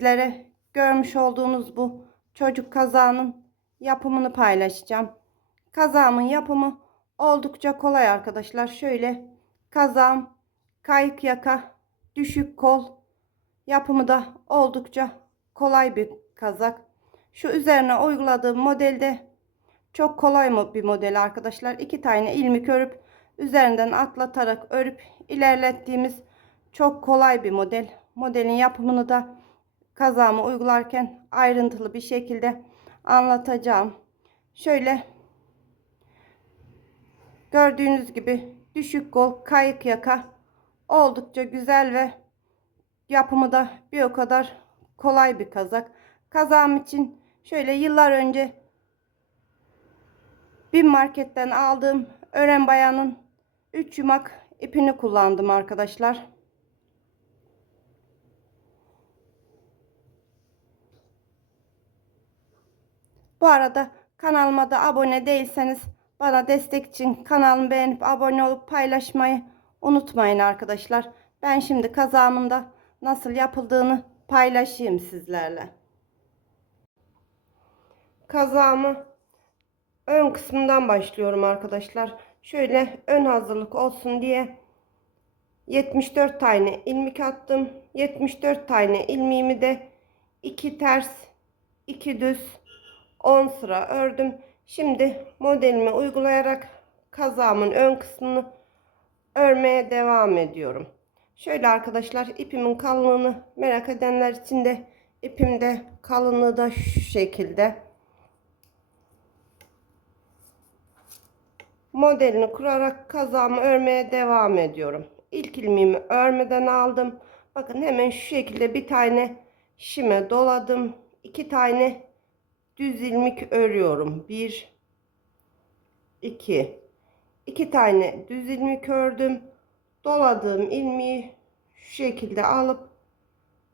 sizlere görmüş olduğunuz bu çocuk kazağının yapımını paylaşacağım. Kazağımın yapımı oldukça kolay arkadaşlar. Şöyle kazağım kayık yaka düşük kol yapımı da oldukça kolay bir kazak. Şu üzerine uyguladığım modelde çok kolay mı bir model arkadaşlar. İki tane ilmek örüp üzerinden atlatarak örüp ilerlettiğimiz çok kolay bir model. Modelin yapımını da kazağımı uygularken ayrıntılı bir şekilde anlatacağım. Şöyle gördüğünüz gibi düşük kol kayık yaka oldukça güzel ve yapımı da bir o kadar kolay bir kazak. Kazağım için şöyle yıllar önce bir marketten aldığım ören bayanın 3 yumak ipini kullandım arkadaşlar. Bu arada kanalıma da abone değilseniz bana destek için kanalımı beğenip abone olup paylaşmayı unutmayın arkadaşlar. Ben şimdi kazağımın da nasıl yapıldığını paylaşayım sizlerle. Kazağımı ön kısmından başlıyorum arkadaşlar. Şöyle ön hazırlık olsun diye 74 tane ilmek attım. 74 tane ilmeğimi de 2 ters 2 düz 10 sıra ördüm. Şimdi modelimi uygulayarak kazağımın ön kısmını örmeye devam ediyorum. Şöyle arkadaşlar ipimin kalınlığını merak edenler için de ipimde kalınlığı da şu şekilde. Modelini kurarak kazağımı örmeye devam ediyorum. İlk ilmeğimi örmeden aldım. Bakın hemen şu şekilde bir tane şime doladım. iki tane düz ilmek örüyorum. Bir, iki, iki tane düz ilmek ördüm. Doladığım ilmeği şu şekilde alıp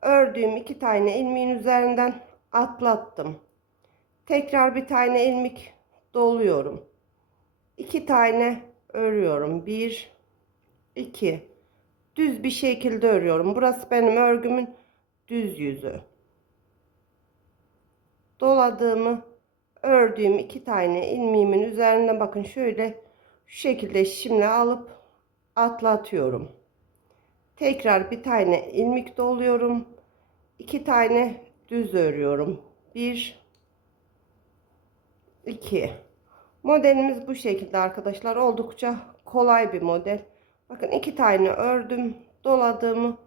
ördüğüm iki tane ilmeğin üzerinden atlattım. Tekrar bir tane ilmek doluyorum. iki tane örüyorum. Bir, iki. Düz bir şekilde örüyorum. Burası benim örgümün düz yüzü doladığımı ördüğüm iki tane ilmeğimin üzerine bakın şöyle şu şekilde şimdi alıp atlatıyorum. Tekrar bir tane ilmek doluyorum. iki tane düz örüyorum. Bir, iki. Modelimiz bu şekilde arkadaşlar. Oldukça kolay bir model. Bakın iki tane ördüm. Doladığımı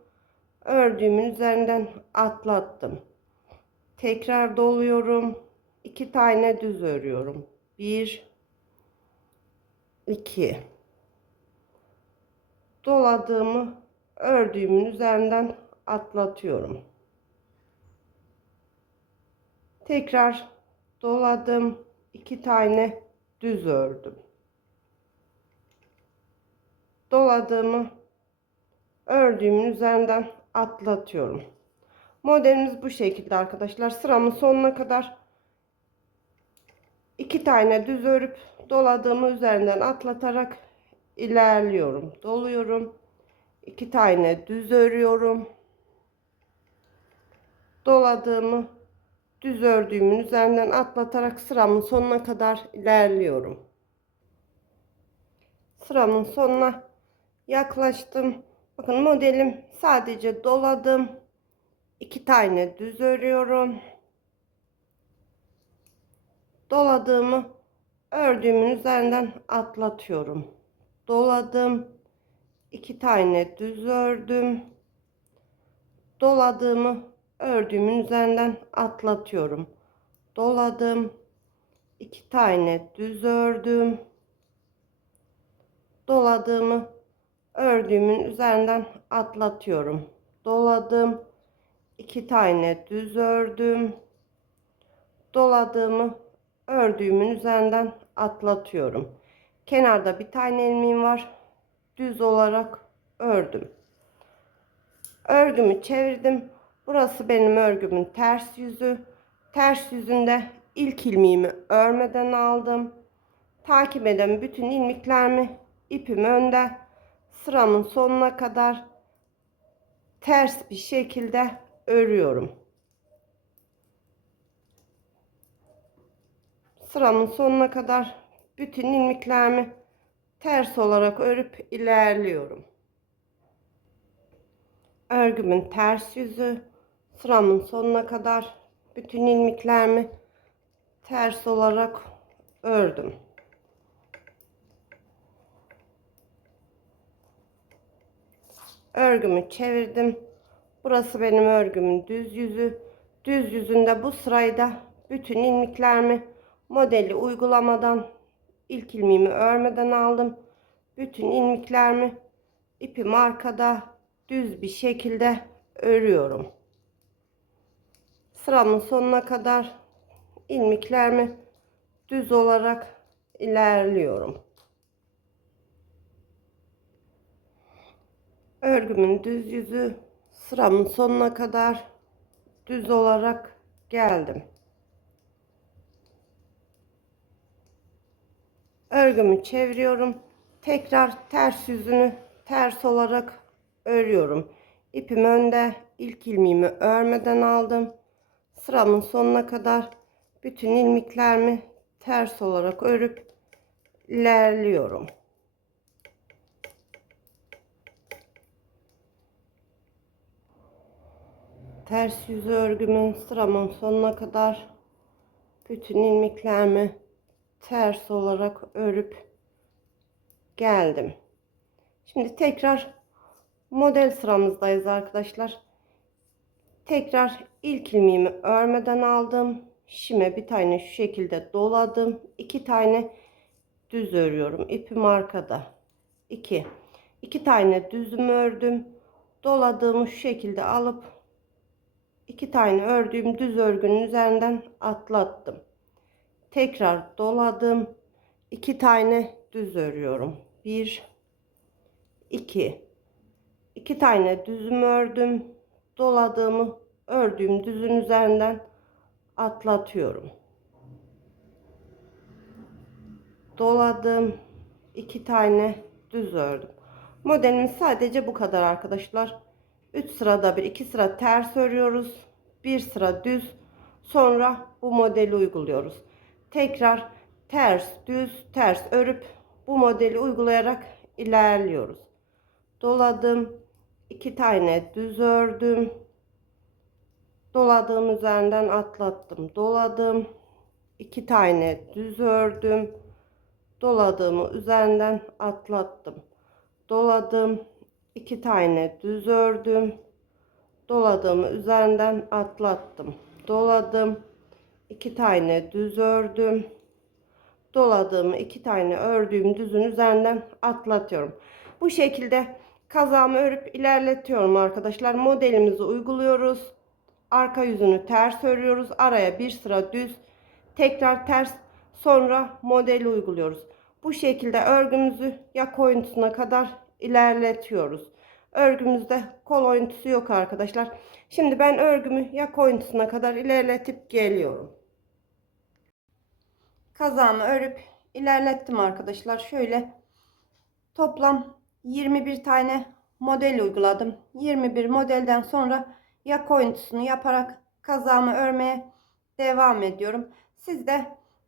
ördüğümün üzerinden atlattım. Tekrar doluyorum. iki tane düz örüyorum. Bir, iki. Doladığımı ördüğümün üzerinden atlatıyorum. Tekrar doladım. iki tane düz ördüm. Doladığımı ördüğümün üzerinden atlatıyorum. Modelimiz bu şekilde arkadaşlar. Sıramın sonuna kadar iki tane düz örüp doladığımı üzerinden atlatarak ilerliyorum. Doluyorum. iki tane düz örüyorum. Doladığımı düz ördüğümün üzerinden atlatarak sıramın sonuna kadar ilerliyorum. Sıramın sonuna yaklaştım. Bakın modelim sadece doladım iki tane düz örüyorum. Doladığımı ördüğümün üzerinden atlatıyorum. Doladım. iki tane düz ördüm. Doladığımı ördüğümün üzerinden atlatıyorum. Doladım. iki tane düz ördüm. Doladığımı ördüğümün üzerinden atlatıyorum. Doladım iki tane düz ördüm. Doladığımı ördüğümün üzerinden atlatıyorum. Kenarda bir tane ilmeğim var. Düz olarak ördüm. Örgümü çevirdim. Burası benim örgümün ters yüzü. Ters yüzünde ilk ilmeğimi örmeden aldım. Takip eden bütün ilmeklerimi ipim önde sıramın sonuna kadar ters bir şekilde örüyorum. Sıramın sonuna kadar bütün ilmeklerimi ters olarak örüp ilerliyorum. Örgümün ters yüzü sıramın sonuna kadar bütün ilmeklerimi ters olarak ördüm. Örgümü çevirdim. Burası benim örgümün düz yüzü. Düz yüzünde bu sırayda bütün ilmeklerimi modeli uygulamadan ilk ilmeğimi örmeden aldım. Bütün ilmeklerimi ipim arkada düz bir şekilde örüyorum. Sıramın sonuna kadar ilmeklerimi düz olarak ilerliyorum. Örgümün düz yüzü sıramın sonuna kadar düz olarak geldim. Örgümü çeviriyorum. Tekrar ters yüzünü ters olarak örüyorum. İpim önde. ilk ilmeğimi örmeden aldım. Sıramın sonuna kadar bütün ilmeklerimi ters olarak örüp ilerliyorum. Ters yüzü örgümün sıramın sonuna kadar bütün ilmeklerimi ters olarak örüp geldim. Şimdi tekrar model sıramızdayız arkadaşlar. Tekrar ilk ilmeğimi örmeden aldım. Şime bir tane şu şekilde doladım. iki tane düz örüyorum. İpim arkada. 2. iki tane düzümü ördüm. Doladığımı şu şekilde alıp iki tane ördüğüm düz örgünün üzerinden atlattım. Tekrar doladım. iki tane düz örüyorum. 1 2 2 tane düzümü ördüm. Doladığımı ördüğüm düzün üzerinden atlatıyorum. Doladım. iki tane düz ördüm. Modelimiz sadece bu kadar arkadaşlar. 3 sırada bir 2 sıra ters örüyoruz. Bir sıra düz. Sonra bu modeli uyguluyoruz. Tekrar ters düz ters örüp bu modeli uygulayarak ilerliyoruz. Doladım. iki tane düz ördüm. Doladığım üzerinden atlattım. Doladım. iki tane düz ördüm. Doladığımı üzerinden atlattım. Doladım. İki tane düz ördüm. Doladığımı üzerinden atlattım. Doladım. iki tane düz ördüm. Doladığımı iki tane ördüğüm düzün üzerinden atlatıyorum. Bu şekilde kazağımı örüp ilerletiyorum arkadaşlar. Modelimizi uyguluyoruz. Arka yüzünü ters örüyoruz. Araya bir sıra düz. Tekrar ters. Sonra modeli uyguluyoruz. Bu şekilde örgümüzü yak oyuntusuna kadar ilerletiyoruz. Örgümüzde kol oyuntusu yok arkadaşlar. Şimdi ben örgümü yak oyuntusuna kadar ilerletip geliyorum. Kazağımı örüp ilerlettim arkadaşlar. Şöyle toplam 21 tane model uyguladım. 21 modelden sonra yak oyuntusunu yaparak kazağımı örmeye devam ediyorum. Siz de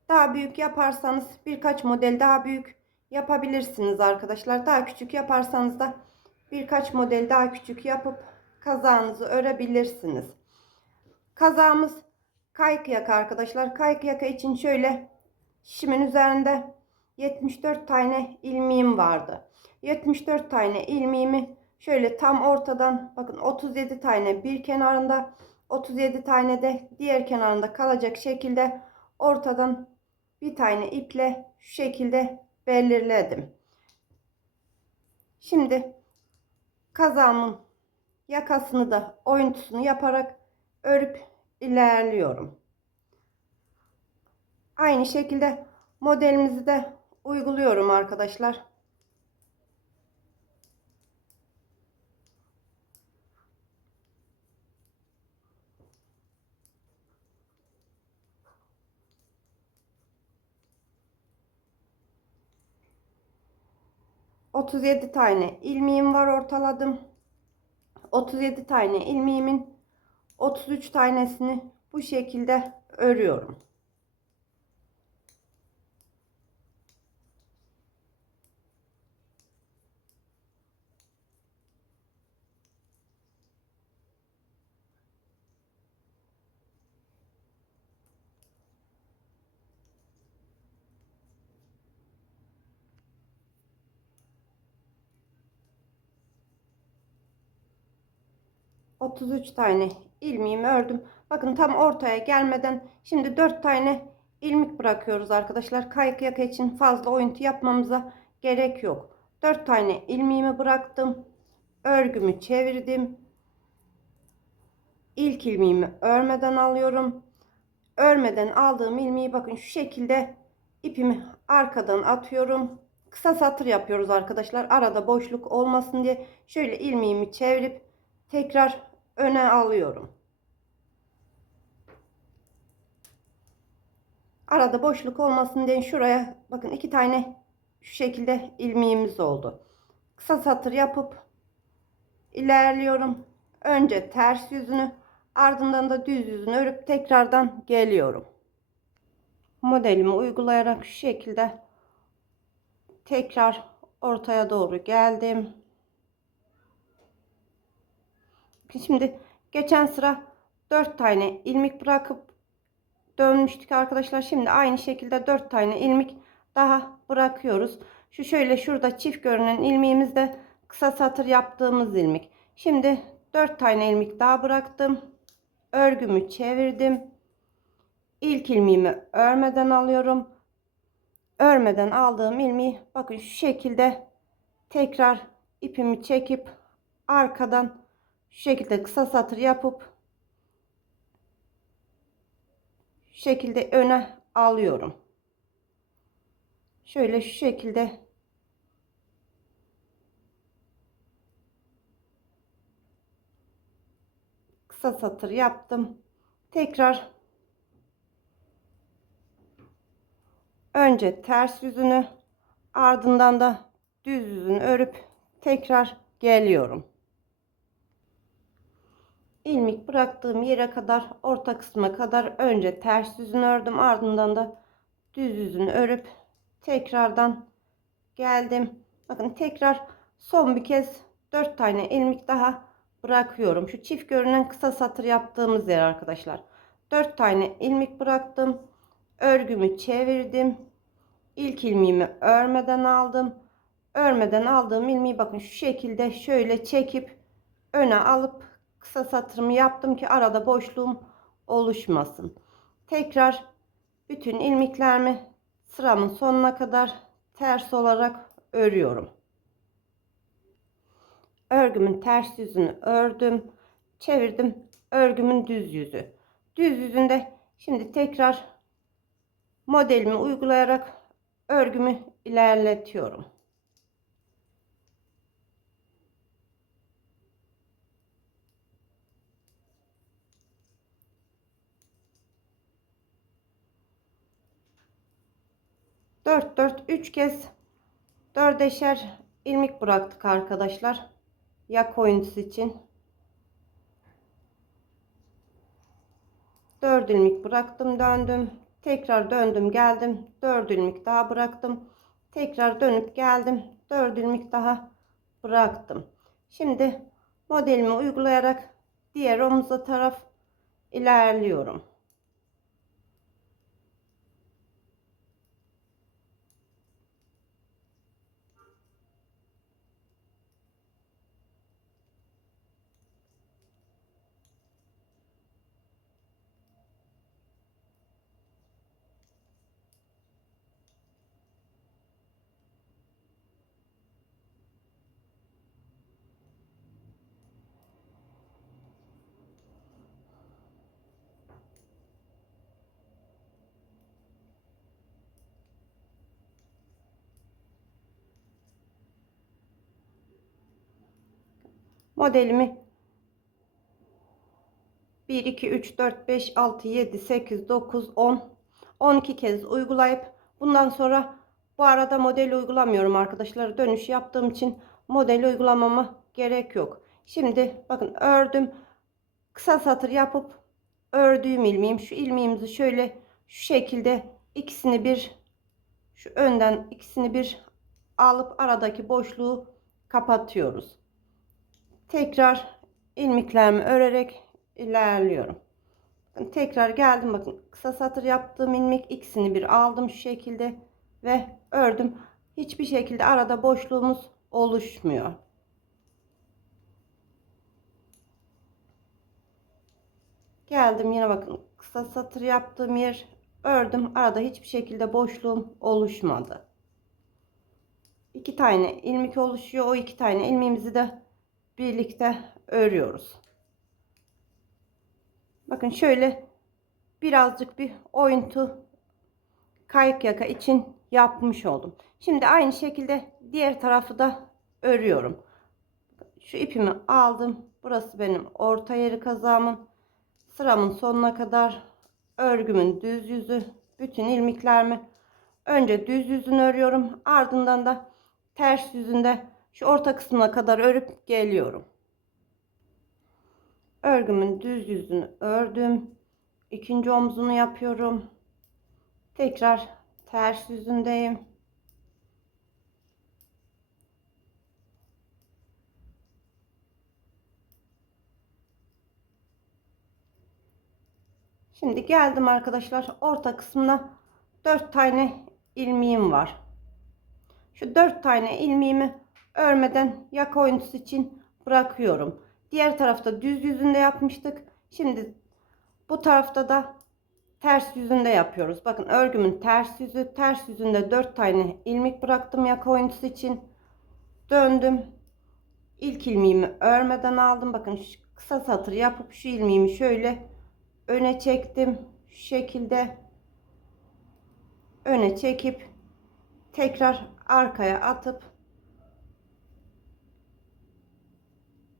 daha büyük yaparsanız birkaç model daha büyük yapabilirsiniz arkadaşlar. Daha küçük yaparsanız da birkaç model daha küçük yapıp kazağınızı örebilirsiniz. Kazağımız kayık yaka arkadaşlar. Kayık yaka için şöyle şimin üzerinde 74 tane ilmeğim vardı. 74 tane ilmeğimi şöyle tam ortadan bakın 37 tane bir kenarında 37 tane de diğer kenarında kalacak şekilde ortadan bir tane iple şu şekilde belirledim. Şimdi kazağımın yakasını da oyuntusunu yaparak örüp ilerliyorum. Aynı şekilde modelimizi de uyguluyorum arkadaşlar. Otuz yedi tane ilmeğim var ortaladım. 37 tane ilmeğimin 33 tanesini bu şekilde örüyorum. Otuz üç tane ilmeğimi ördüm. Bakın tam ortaya gelmeden şimdi 4 tane ilmek bırakıyoruz arkadaşlar. Kayık yaka için fazla oyuntu yapmamıza gerek yok. 4 tane ilmeğimi bıraktım. Örgümü çevirdim. İlk ilmeğimi örmeden alıyorum. Örmeden aldığım ilmeği bakın şu şekilde ipimi arkadan atıyorum. Kısa satır yapıyoruz arkadaşlar. Arada boşluk olmasın diye şöyle ilmeğimi çevirip tekrar öne alıyorum. Arada boşluk olmasın diye şuraya bakın iki tane şu şekilde ilmeğimiz oldu. Kısa satır yapıp ilerliyorum. Önce ters yüzünü ardından da düz yüzünü örüp tekrardan geliyorum. Modelimi uygulayarak şu şekilde tekrar ortaya doğru geldim. Şimdi geçen sıra 4 tane ilmek bırakıp dönmüştük arkadaşlar. Şimdi aynı şekilde 4 tane ilmek daha bırakıyoruz. Şu şöyle şurada çift görünen ilmeğimiz de kısa satır yaptığımız ilmek. Şimdi 4 tane ilmek daha bıraktım. Örgümü çevirdim. İlk ilmeğimi örmeden alıyorum. Örmeden aldığım ilmeği bakın şu şekilde tekrar ipimi çekip arkadan şu şekilde kısa satır yapıp şu şekilde öne alıyorum. Şöyle şu şekilde kısa satır yaptım. Tekrar önce ters yüzünü ardından da düz yüzünü örüp tekrar geliyorum. İlmek bıraktığım yere kadar orta kısma kadar önce ters yüzünü ördüm ardından da düz yüzünü örüp tekrardan geldim. Bakın tekrar son bir kez 4 tane ilmek daha bırakıyorum. Şu çift görünen kısa satır yaptığımız yer arkadaşlar. 4 tane ilmek bıraktım. Örgümü çevirdim. İlk ilmeğimi örmeden aldım. Örmeden aldığım ilmeği bakın şu şekilde şöyle çekip öne alıp kısa satırımı yaptım ki arada boşluğum oluşmasın. Tekrar bütün ilmeklerimi sıramın sonuna kadar ters olarak örüyorum. Örgümün ters yüzünü ördüm. Çevirdim. Örgümün düz yüzü. Düz yüzünde şimdi tekrar modelimi uygulayarak örgümü ilerletiyorum. Dört dört üç kez dördeşer ilmek bıraktık arkadaşlar. Yak oyuntusu için. 4 ilmek bıraktım döndüm. Tekrar döndüm geldim. 4 ilmek daha bıraktım. Tekrar dönüp geldim. 4 ilmek daha bıraktım. Şimdi modelimi uygulayarak diğer omuza taraf ilerliyorum. Modelimi 1 2 3 4 5 6 7 8 9 10 12 kez uygulayıp bundan sonra bu arada model uygulamıyorum arkadaşlar. Dönüş yaptığım için model uygulamama gerek yok. Şimdi bakın ördüm. Kısa satır yapıp ördüğüm ilmeğim şu ilmeğimizi şöyle şu şekilde ikisini bir şu önden ikisini bir alıp aradaki boşluğu kapatıyoruz. Tekrar ilmeklerimi örerek ilerliyorum. Bakın tekrar geldim bakın kısa satır yaptığım ilmek ikisini bir aldım şu şekilde ve ördüm. Hiçbir şekilde arada boşluğumuz oluşmuyor. Geldim yine bakın kısa satır yaptığım yer ördüm. Arada hiçbir şekilde boşluğum oluşmadı. İki tane ilmek oluşuyor. O iki tane ilmeğimizi de birlikte örüyoruz. Bakın şöyle birazcık bir oyuntu kayık yaka için yapmış oldum. Şimdi aynı şekilde diğer tarafı da örüyorum. Şu ipimi aldım. Burası benim orta yeri kazağımın. Sıramın sonuna kadar örgümün düz yüzü, bütün ilmeklerimi önce düz yüzünü örüyorum. Ardından da ters yüzünde şu orta kısmına kadar örüp geliyorum. Örgümün düz yüzünü ördüm. İkinci omzunu yapıyorum. Tekrar ters yüzündeyim. Şimdi geldim arkadaşlar orta kısmına 4 tane ilmeğim var. Şu 4 tane ilmeğimi örmeden yaka oyuntusu için bırakıyorum. Diğer tarafta düz yüzünde yapmıştık. Şimdi bu tarafta da ters yüzünde yapıyoruz. Bakın örgümün ters yüzü, ters yüzünde 4 tane ilmek bıraktım yaka oyuntusu için. Döndüm. İlk ilmeğimi örmeden aldım. Bakın şu kısa satır yapıp şu ilmeğimi şöyle öne çektim. Şu şekilde öne çekip tekrar arkaya atıp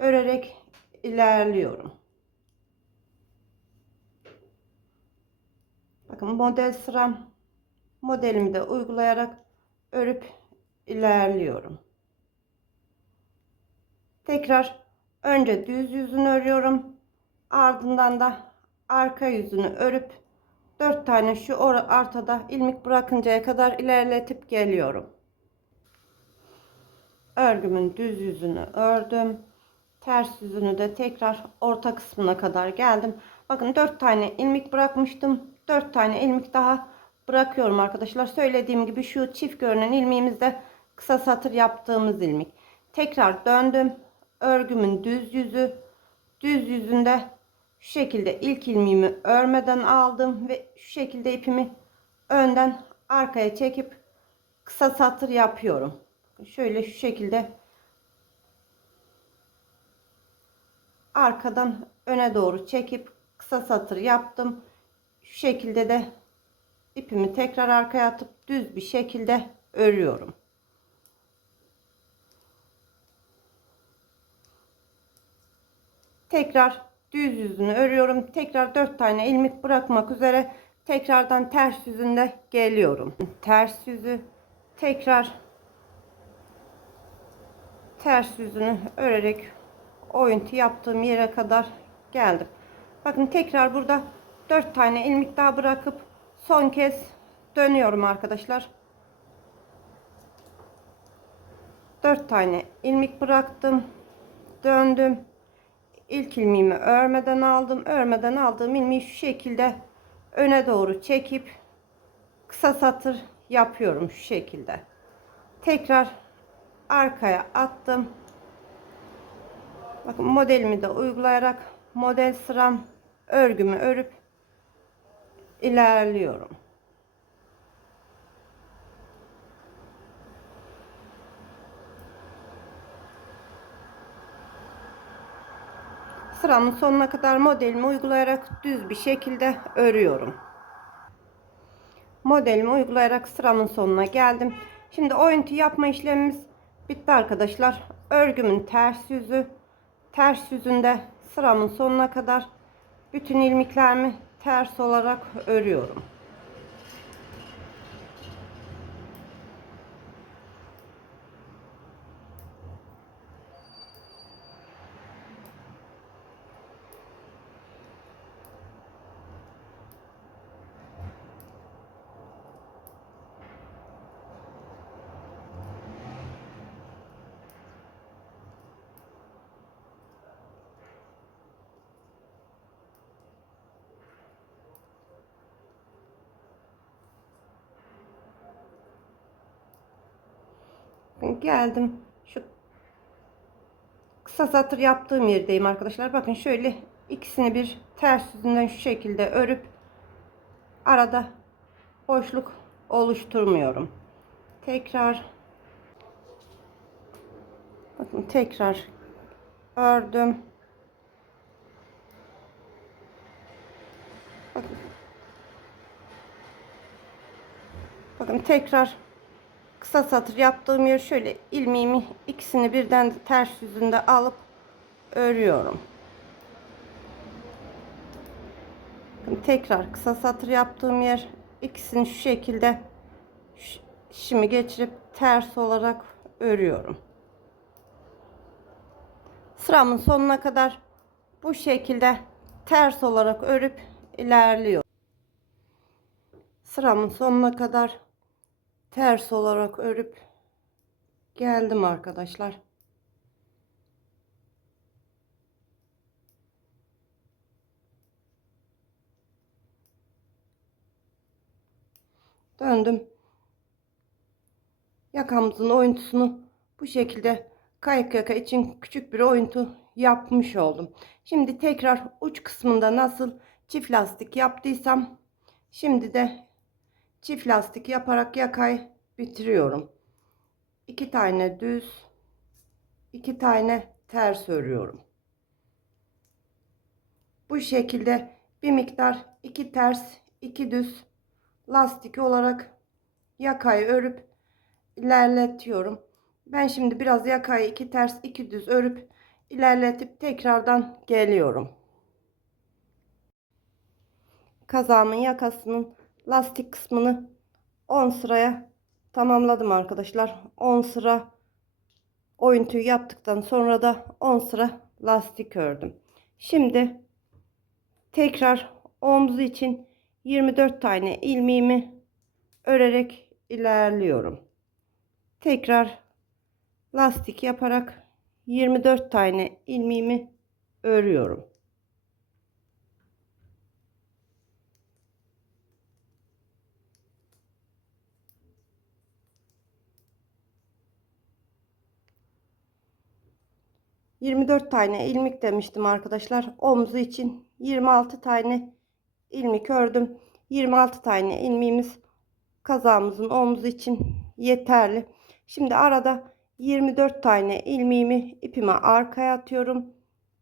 örerek ilerliyorum. Bakın model sıram modelimi de uygulayarak örüp ilerliyorum. Tekrar önce düz yüzünü örüyorum. Ardından da arka yüzünü örüp 4 tane şu ortada ilmek bırakıncaya kadar ilerletip geliyorum. Örgümün düz yüzünü ördüm. Ters yüzünü de tekrar orta kısmına kadar geldim. Bakın 4 tane ilmek bırakmıştım. 4 tane ilmek daha bırakıyorum arkadaşlar. Söylediğim gibi şu çift görünen ilmeğimizde kısa satır yaptığımız ilmek. Tekrar döndüm. Örgümün düz yüzü düz yüzünde şu şekilde ilk ilmeğimi örmeden aldım ve şu şekilde ipimi önden arkaya çekip kısa satır yapıyorum. Şöyle şu şekilde arkadan öne doğru çekip kısa satır yaptım. Şu şekilde de ipimi tekrar arkaya atıp düz bir şekilde örüyorum. Tekrar düz yüzünü örüyorum. Tekrar 4 tane ilmek bırakmak üzere tekrardan ters yüzünde geliyorum. Ters yüzü tekrar ters yüzünü örerek oyuntu yaptığım yere kadar geldim. Bakın tekrar burada 4 tane ilmek daha bırakıp son kez dönüyorum arkadaşlar. 4 tane ilmek bıraktım. Döndüm. İlk ilmeğimi örmeden aldım. Örmeden aldığım ilmeği şu şekilde öne doğru çekip kısa satır yapıyorum şu şekilde. Tekrar arkaya attım. Bakın modelimi de uygulayarak model sıram örgümü örüp ilerliyorum. Sıramın sonuna kadar modelimi uygulayarak düz bir şekilde örüyorum. Modelimi uygulayarak sıramın sonuna geldim. Şimdi oyuntu yapma işlemimiz bitti arkadaşlar. Örgümün ters yüzü, ters yüzünde sıramın sonuna kadar bütün ilmeklerimi ters olarak örüyorum. Geldim. Şu kısa satır yaptığım yerdeyim arkadaşlar. Bakın şöyle ikisini bir ters yüzünden şu şekilde örüp arada boşluk oluşturmuyorum. Tekrar bakın tekrar ördüm. Bakın. Bakın tekrar kısa satır yaptığım yer şöyle ilmeğimi ikisini birden de ters yüzünde alıp örüyorum. Tekrar kısa satır yaptığım yer ikisini şu şekilde şimdi geçirip ters olarak örüyorum. Sıramın sonuna kadar bu şekilde ters olarak örüp ilerliyor. Sıramın sonuna kadar ters olarak örüp geldim arkadaşlar. Döndüm. Yakamızın oyuntusunu bu şekilde kayık yaka için küçük bir oyuntu yapmış oldum. Şimdi tekrar uç kısmında nasıl çift lastik yaptıysam şimdi de çift lastik yaparak yakay bitiriyorum. İki tane düz, iki tane ters örüyorum. Bu şekilde bir miktar iki ters, iki düz lastik olarak yakayı örüp ilerletiyorum. Ben şimdi biraz yakayı iki ters, iki düz örüp ilerletip tekrardan geliyorum. Kazağımın yakasının lastik kısmını 10 sıraya tamamladım arkadaşlar. 10 sıra oyuntuyu yaptıktan sonra da 10 sıra lastik ördüm. Şimdi tekrar omzu için 24 tane ilmeğimi örerek ilerliyorum. Tekrar lastik yaparak 24 tane ilmeğimi örüyorum. Yirmi dört tane ilmek demiştim arkadaşlar. Omzu için 26 tane ilmek ördüm. 26 tane ilmeğimiz kazağımızın omzu için yeterli. Şimdi arada 24 tane ilmeğimi ipime arkaya atıyorum.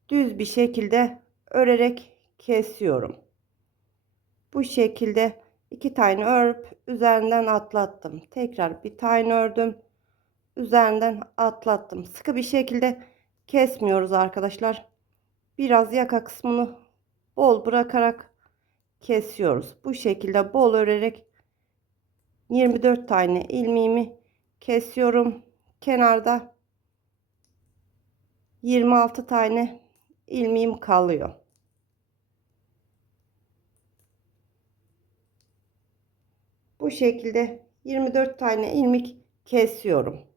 Düz bir şekilde örerek kesiyorum. Bu şekilde iki tane örüp üzerinden atlattım. Tekrar bir tane ördüm. Üzerinden atlattım. Sıkı bir şekilde kesmiyoruz arkadaşlar. Biraz yaka kısmını bol bırakarak kesiyoruz. Bu şekilde bol örerek 24 tane ilmeğimi kesiyorum. Kenarda 26 tane ilmeğim kalıyor. Bu şekilde 24 tane ilmek kesiyorum.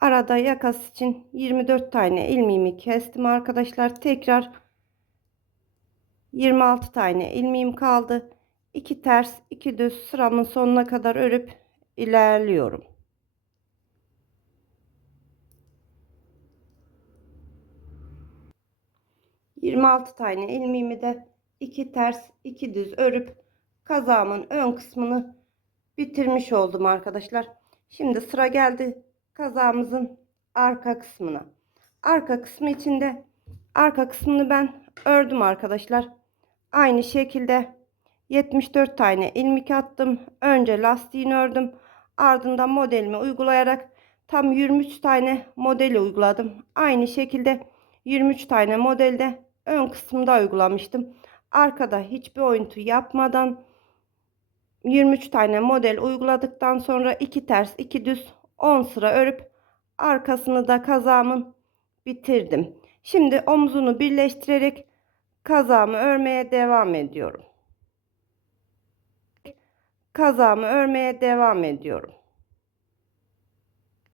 Arada yakas için 24 tane ilmeğimi kestim arkadaşlar. Tekrar 26 tane ilmeğim kaldı. 2 ters, 2 düz sıramın sonuna kadar örüp ilerliyorum. Yirmi altı tane ilmeğimi de iki ters iki düz örüp kazağımın ön kısmını bitirmiş oldum arkadaşlar. Şimdi sıra geldi kazağımızın arka kısmına. Arka kısmı içinde arka kısmını ben ördüm arkadaşlar. Aynı şekilde 74 tane ilmek attım. Önce lastiğini ördüm. Ardından modelimi uygulayarak tam 23 tane modeli uyguladım. Aynı şekilde 23 tane modelde ön kısımda uygulamıştım. Arkada hiçbir oyuntu yapmadan 23 tane model uyguladıktan sonra 2 ters 2 düz 10 sıra örüp arkasını da kazağımın bitirdim. Şimdi omzunu birleştirerek kazağımı örmeye devam ediyorum. Kazağımı örmeye devam ediyorum.